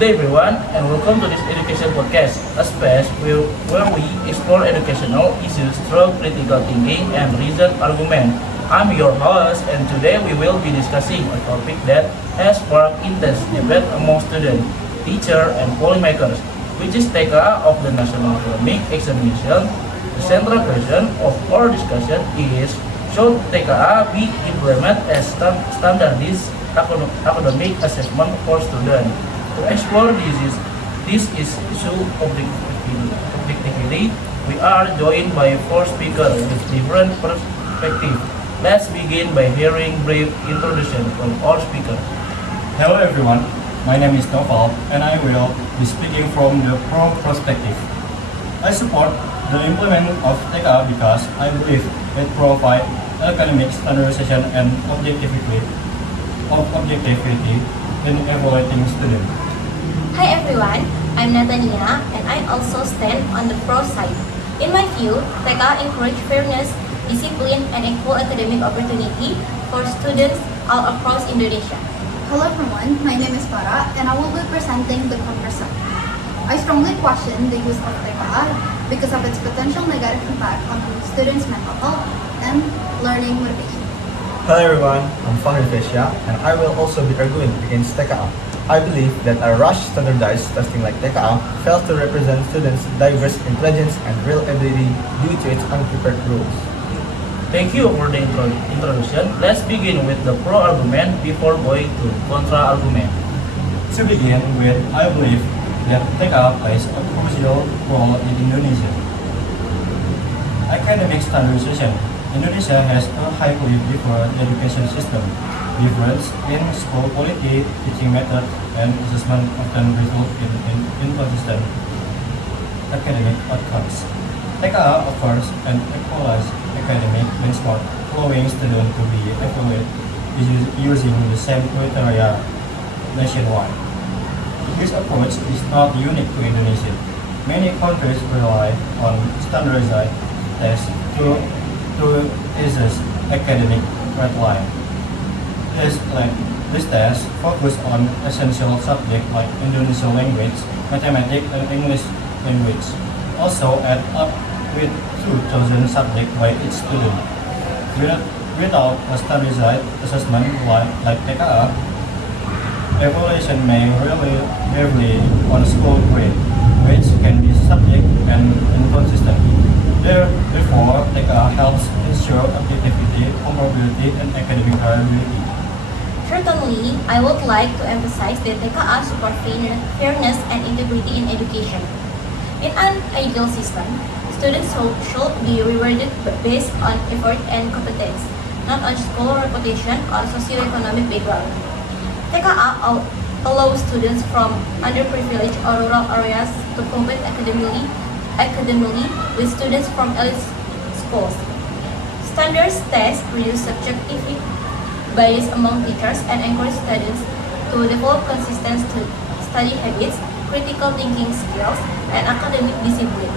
Good day everyone and welcome to this education podcast, a space where we explore educational issues through critical thinking and reasoned argument. I'm your host and today we will be discussing a topic that has sparked intense debate among students, teachers, and policymakers, which is TKA of the National Academic Examination. The central question of our discussion is, should TKA be implemented as standardized academic assessment for students? To explore this issue objectively, we are joined by four speakers with different perspectives. Let's begin by hearing brief introduction from our speaker. Hello everyone, my name is Noval and I will be speaking from the pro perspective. I support the implementation of TKA because I believe it provides academic standardization and objectivity in evaluating students. Hi everyone, I'm Natania and I also stand on the pro side. In my view, TKA encourages fairness, discipline, and equal academic opportunity for students all across Indonesia. Hello everyone, my name is Farah and I will be presenting the counter side. I strongly question the use of TKA because of its potential negative impact on students' mental health and learning motivation. Hello everyone, I'm Fahri Fesya and I will also be arguing against TKA. I believe that a rush standardized testing like TKA fails to represent students' diverse intelligence and real ability due to its unprepared rules. Thank you for the introduction. Let's begin with the pro argument before going to contra argument. To begin with, I believe that TKA plays a crucial role in Indonesia. Academic standardization. Indonesia has a highly different education system. Difference in school quality, teaching method, and assessment often result in inconsistent academic outcomes. TKA offers an equalized academic benchmark, allowing students to be evaluated using the same criteria nationwide. This approach is not unique to Indonesia. Many countries rely on standardized tests to assess academic red line. This test focus on essential subjects like Indonesian language, mathematics, and English language. Also add up with 2,000 subjects by each student. Without a standardized assessment like TKA, evaluation may rely heavily on school grade, which can be subject and inconsistent. Therefore, TKA helps ensure objectivity, comparability, and academic reliability. Certainly, I would like to emphasize that TKA supports fairness and integrity in education. In an ideal system, students should be rewarded based on effort and competence, not on school reputation or socioeconomic background. TKA allows students from underprivileged or rural areas to compete academically with students from elite schools. Standards tests reduce subjective bias among teachers and encourage students to develop consistent study habits, critical thinking skills, and academic discipline.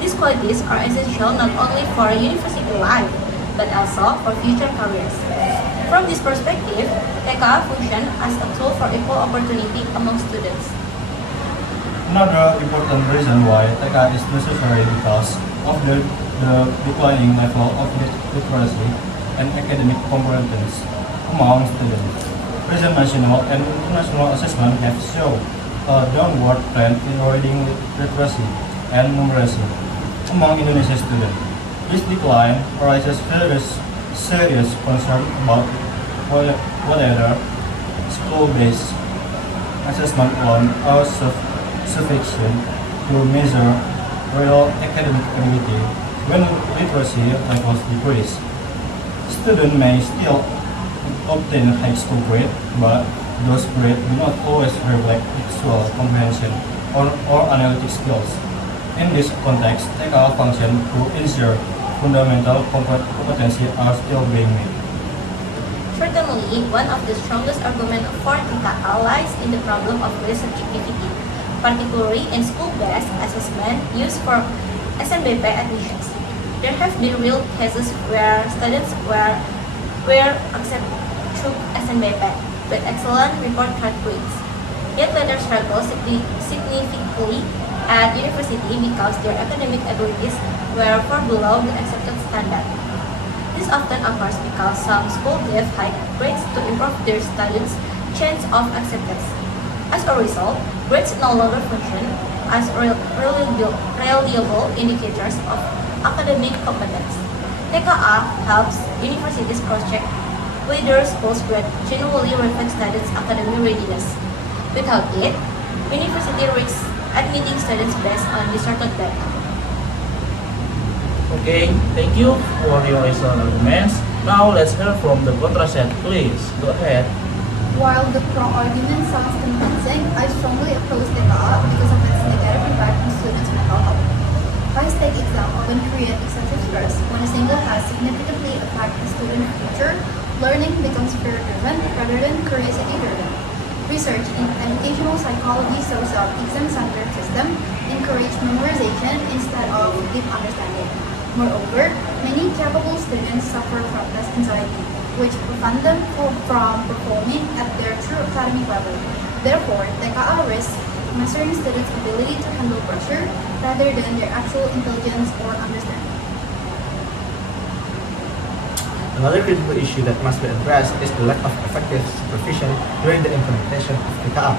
These qualities are essential not only for university life, but also for future careers. From this perspective, TKA functions as a tool for equal opportunity among students. Another important reason why TKA is necessary because of the declining level of literacy and academic competence among students. Recent national and international assessment have shown a downward trend in reading literacy and numeracy among Indonesian students. This decline raises serious concern about whether school-based assessment alone are sufficient to measure real academic ability when literacy levels decrease. Students may still obtain high school grade, but those grades do not always reflect visual comprehension or analytic skills. In this context, TKA function to ensure fundamental competencies are still being made. Certainly, one of the strongest arguments for TKA lies in the problem of grade subjectivity, particularly in school-based assessment used for SNBP admissions. There have been real cases where students were accepted through SNBP with excellent report card grades. yet later struggle significantly at university because their academic abilities were far below the accepted standard. This often occurs because some schools give high grades to improve their students' chance of acceptance. As a result, grades no longer function as reliable indicators of academic competence. TKA helps universities cross-check whether schools grade genuinely reflect students' academic readiness. Without it, university risks admitting students based on distorted data. Okay, thank you for your excellent arguments. Now let's hear from the contrast. Please go ahead. While the pro argument sounds convincing, I strongly oppose TKA because of its negative impact on students' mental health. High-stake exams often create excessive stress. When a single test significantly affects the student's future, learning becomes fear-driven rather than curiosity-driven. Research in educational psychology shows that exam-centered system encourage memorization instead of deep understanding. Moreover, many capable students suffer from test anxiety, which prevent them from performing at their true academic level. Therefore, TKA risks measuring students' ability to handle pressure rather than their actual intelligence or understanding. Another critical issue that must be addressed is the lack of effective supervision during the implementation of TKA.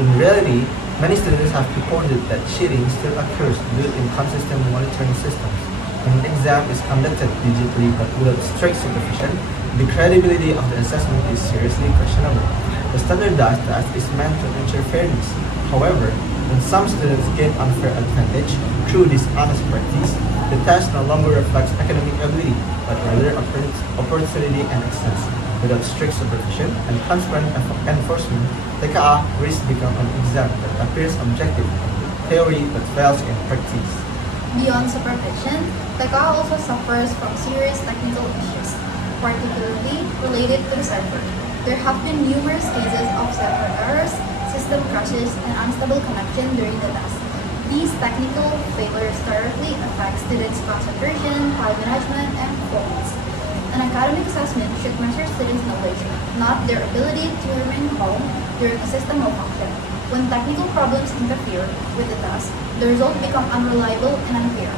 In reality, many students have reported that cheating still occurs due to inconsistent monitoring systems. When an exam is conducted digitally but without strict supervision, the credibility of the assessment is seriously questionable. The standardized test is meant to ensure fairness. However, when some students gain unfair advantage through dishonest practice, the test no longer reflects academic ability, but rather opportunity and excellence. Without strict supervision and transparent enforcement, TKA risks become an exam that appears objective in theory but fails in practice. Beyond supervision, TKA also suffers from serious technical issues, particularly related to the cipher. There have been numerous cases of cipher errors, system crashes, and unstable connection during the test. These technical failures directly affect students' concentration, time management, and performance. An academic assessment should measure students' knowledge, not their ability to remain calm during a system malfunction. When technical problems interfere with the test, the results become unreliable and unfair.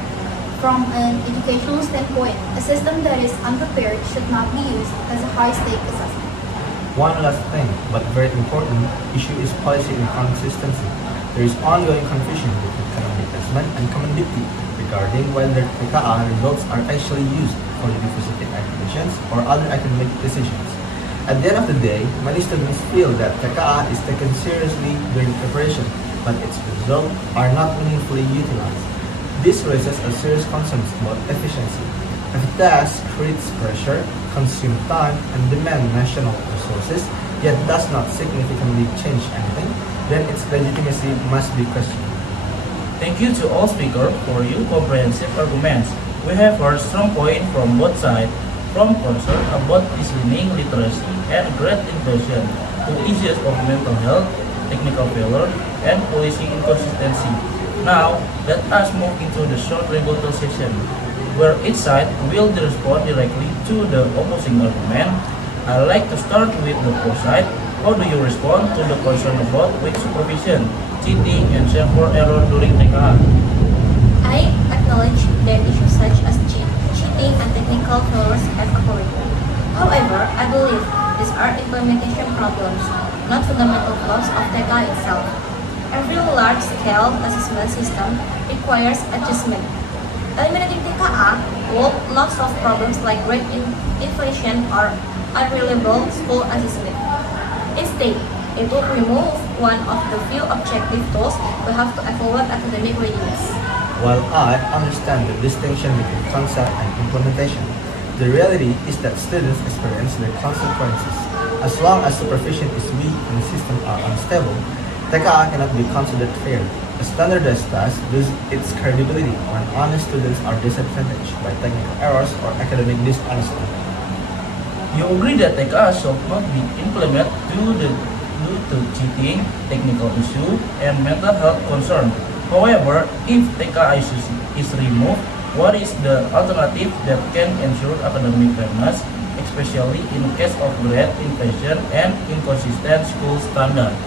From an educational standpoint, a system that is unprepared should not be used as a high-stake assessment. One last thing, but very important, issue is policy inconsistency. There is ongoing confusion between academic assessment and commodity regarding whether TKA results are actually used for university admissions or other academic decisions. At the end of the day, many students feel that TKA is taken seriously during preparation, but its results are not meaningfully utilized. This raises a serious concerns about efficiency. If a test creates pressure, consumes time, and demands national resources, yet does not significantly change anything, then its legitimacy must be questioned. Thank you to all speakers for your comprehensive arguments. We have heard strong points from both sides, from concern about listening literacy and grade inclusion to issues of mental health, technical failure, and policy inconsistency. Now, let us move into the short rebuttal session, where each side will respond directly to the opposing argument. I'd like to start with the first side. How do you respond to the concern about weak supervision, cheating, and server error during TKA? I acknowledge that issues such as cheating and technical failures have occurred. However, I believe these are implementation problems, not fundamental flaws of TKA itself. Every large-scale assessment system requires adjustment. Eliminating TKA will not solve problems like grade inflation or unreliable school assessment. Instead, it will remove one of the few objective tools we have to evaluate academic readiness. While I understand the distinction between concept and implementation, the reality is that students experience the consequences. As long as supervision is weak and the systems are unstable, TKA cannot be considered fair. A standardized test loses its credibility when honest students are disadvantaged by technical errors or academic dishonesty. You agree that TKA should not be implemented due to cheating, technical issue, and mental health concern. However, if TKA is removed, what is the alternative that can ensure academic fairness, especially in case of grade inflation and inconsistent school standards?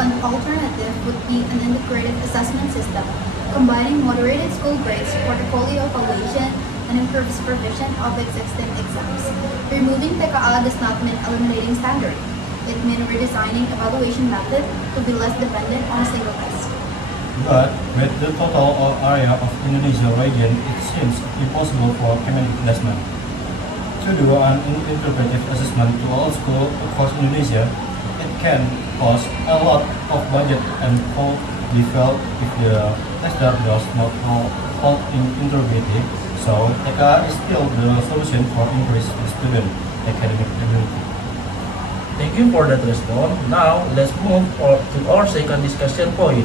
An alternative would be an integrated assessment system, combining moderated school grades, portfolio evaluation, and improved supervision of existing exams. Removing TKA does not mean eliminating standard. It means redesigning evaluation method to be less dependent on a single test. But with the total area of Indonesia region, it seems impossible for community assessment. To do an interpretive assessment to all schools across Indonesia, it can cost a lot of budget and could be felt if the tester does not hold integrity. So TKA is still the solution for increased student academic ability. Thank you for that response. Now, let's move to our second discussion point.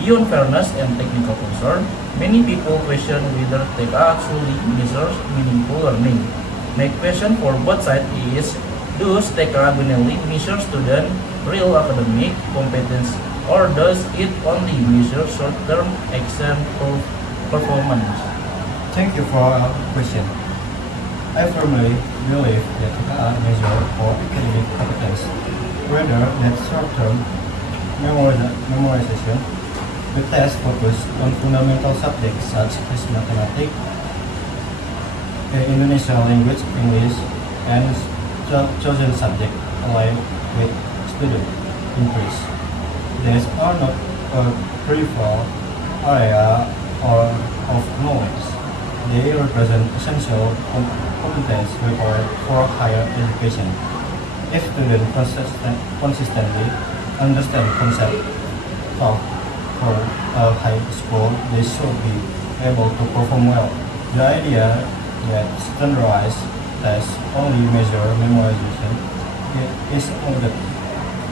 Beyond fairness and technical concern, many people question whether TKA actually measures meaningful learning. My question for both sides is, does TKA genuinely measure student real academic competence, or does it only measure short-term exam performance? Thank you for your question. I firmly believe that TKA measure for academic competence rather than short-term memorization. The test focus on fundamental subjects such as mathematics, Indonesian language, English, and chosen subject aligned with student interest. These are not a peripheral area or of knowledge. They represent essential competence required for higher education. If students consistently understand concepts taught from a high school, they should be able to perform well. The idea that standardized tests only measure memorization is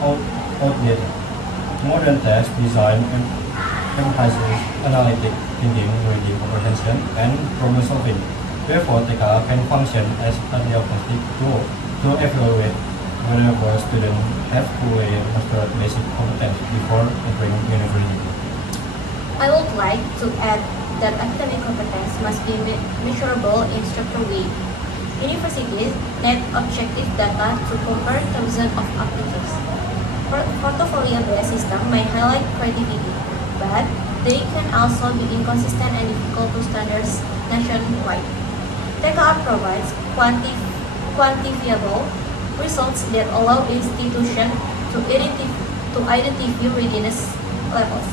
outdated. Modern test design emphasizes analytic thinking, reading comprehension, and problem solving. Therefore, TKA can function as a diagnostic tool to evaluate whether students have fully mastered basic competence before entering university. I would like to add that academic competence must be measurable in structured way. Universities need objective data to compare thousands of applicants. Portfolio-based system may highlight creativity, but they can also be inconsistent and difficult to standards nationwide. TKA provides quantifiable results that allow institutions to identify readiness levels.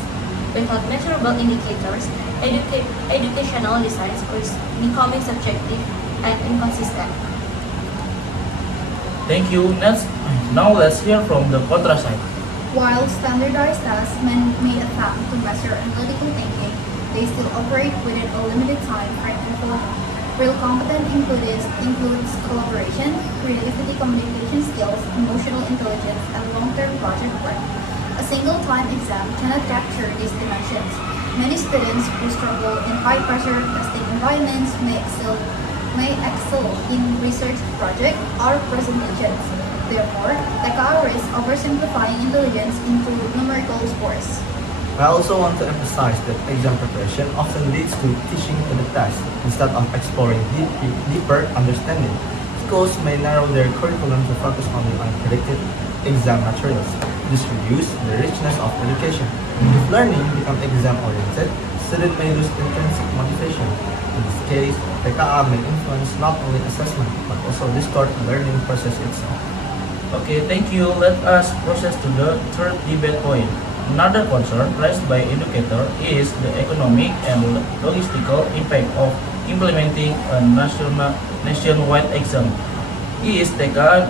Without measurable indicators, educational designs risks becoming subjective and inconsistent. Thank you. Now let's hear from the contra side. While standardized tests may attempt to measure analytical thinking, they still operate within a limited time frame and volume. Real competence includes collaboration, creativity, communication skills, emotional intelligence, and long-term project work. A single-time exam cannot capture these dimensions. Many students who struggle in high-pressure testing environments may excel in research projects or presentations. Therefore, TKA risks oversimplifying intelligence into numerical scores. I also want to emphasize that exam preparation often leads to teaching to the test instead of exploring deeper understanding. Schools may narrow their curriculum to focus only on predicted exam materials. This reduces the richness of education. If learning becomes exam-oriented, students may lose intrinsic motivation. In this case, TKA may influence not only assessment but also distort the learning process itself. Okay, thank you. Let us proceed to the third debate point. Another concern raised by educators is the economic and logistical impact of implementing a nationwide exam. Is TKA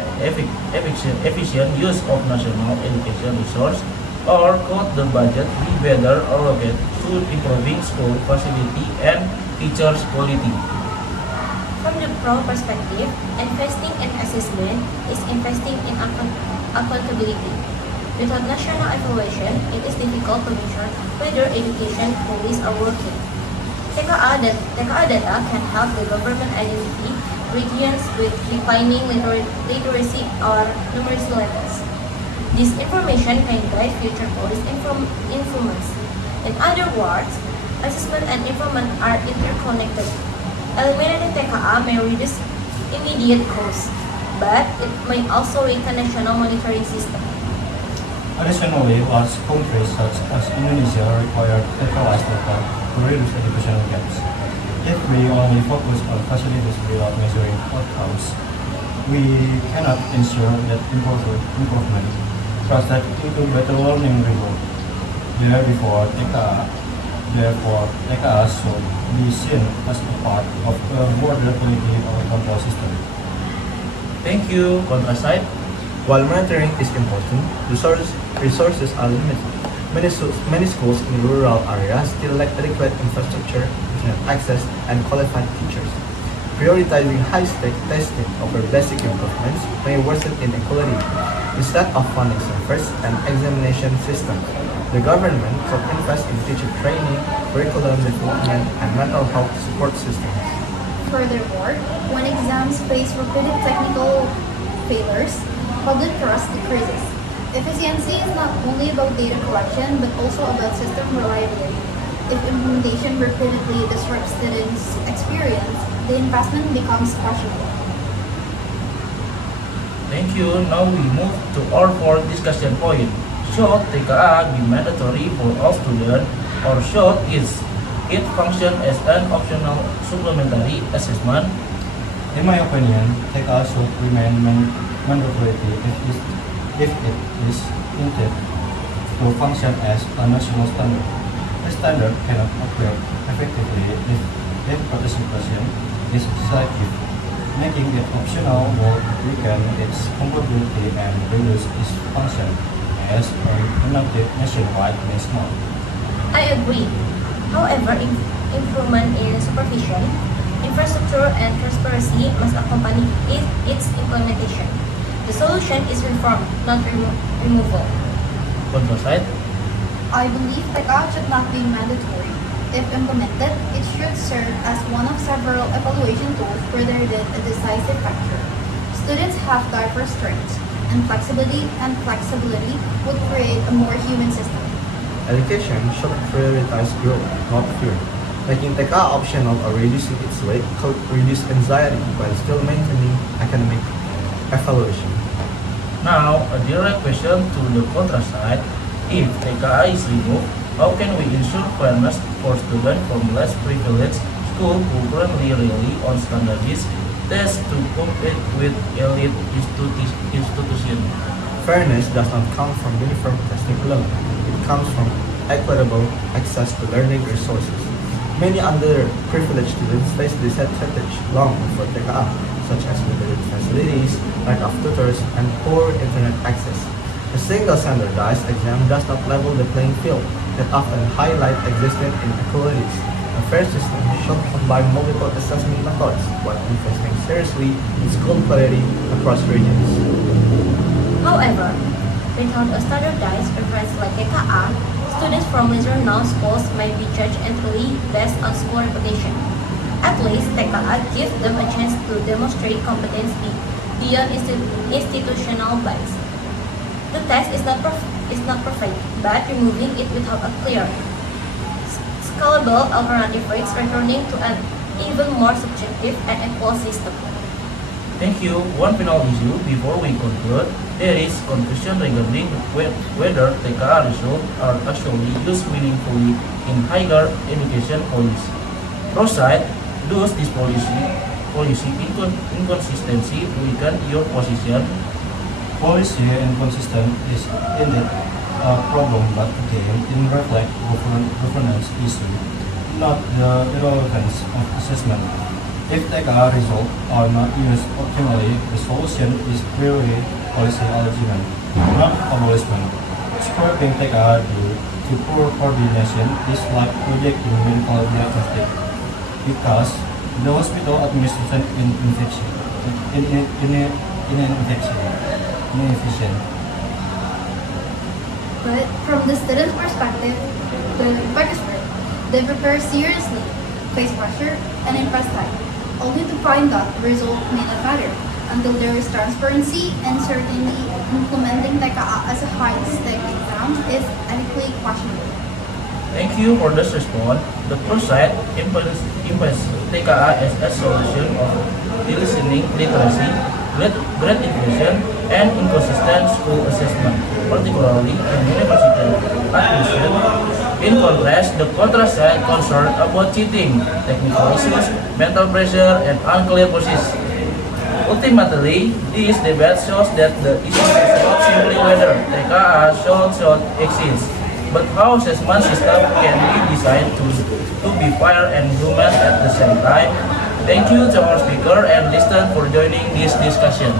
efficient use of national education resource, or could the budget be better allocated to improving school facility and teachers' quality? From the pro perspective, investing in assessment is investing in accountability. Without national evaluation, it is difficult to measure whether education policies are working. TKA data can help the government identify regions with declining literacy or numeracy levels. This information can guide future policy influence. In other words, assessment and information are interconnected. Eliminating TKA may reduce immediate costs, but it may also weaken national monitoring system. Additionally, large countries such as Indonesia require centralized data to reduce educational gaps. If we only focus on facilities without measuring outcomes, we cannot ensure that improvement translates into better learning result. Therefore, TKA should be seen as a part of a broader quality or control system. Thank you, Contrasite. While monitoring is important, resources are limited. Many schools in rural areas still lack adequate infrastructure, internet access, and qualified teachers. Prioritizing high-stake testing over basic improvements may worsen inequality. Instead of funding servers and examination systems, the government should invest in teacher training, curriculum development, and mental health support systems. Furthermore, when exams face repeated technical failures, public trust decreases. Efficiency is not only about data collection but also about system reliability. If implementation repeatedly disrupts students' experience, the investment becomes questionable. Thank you. Now we move to our fourth discussion point. Should TKA be mandatory for all students, or should it function as an optional supplementary assessment? In my opinion, TKA should remain mandatory if it is intended to function as a national standard. The standard cannot operate effectively if participation is selective. Making it optional will weaken its comparability and reduce its function as an innovative nationwide benchmark. I agree. However, improvement in supervision, infrastructure, and transparency must accompany its implementation. The solution is reform, not removal. Contrasite. I believe TKA should not be mandatory. If implemented, it should serve as one of several evaluation tools rather than a decisive factor. Students have diverse strengths, and flexibility would create a more human system. Education should prioritize growth, not fear. Making TKA optional or reducing its weight could reduce anxiety while still maintaining academic evaluation. Now, a direct question to the Contrasite. If TKA is removed, how can we ensure fairness for students from less privileged schools who currently rely on standardized tests to compete with elite institutions? Fairness does not come from uniform testing alone. It comes from equitable access to learning resources. Many underprivileged students face disadvantage long before TKA, such as limited facilities, lack of tutors, and poor internet access. A single standardized exam does not level the playing field. It often highlights existing inequalities. A fair system should combine multiple assessment methods while investing seriously in school quality across regions. However, without a standardized reference like TKA, students from lesser-known schools might be judged entirely based on school reputation. At least, TKA gives them a chance to demonstrate competency beyond institutional bias. The test is not perfect, but removing it without a clear, scalable alternative risks returning to an even more subjective and equal system. Thank you. One final issue before we conclude. There is confusion regarding whether TKA results are actually used meaningfully in higher education policy. Proside, does this policy inconsistency weaken your position? Policy inconsistent is indeed a problem, but again, it reflects governance issue, not the irrelevance of assessment. If TKA results are not used optimally, the solution is clearly policy alignment, not abolishment. Scrapping TKA due to poor coordination is like rejecting medical diagnostic, because the hospital administration inefficient. But from the student's perspective, they prepare seriously, face pressure, and invest time, only to find that the result may not matter. Until there is transparency and certainly implementing TKA as a high-stake exam is ethically questionable. Thank you for this response. The Proside implements TKA as a solution of listening literacy grade division, and inconsistent school assessment, particularly in university admission. In contrast, the contrast concerned about cheating, technical issues, mental pressure, and unclear positions. Ultimately, this debate shows that the issue is not simply whether TKA should exist, but how assessment system can be designed to be fair and human at the same time. Thank you to our speaker and listener for joining this discussion.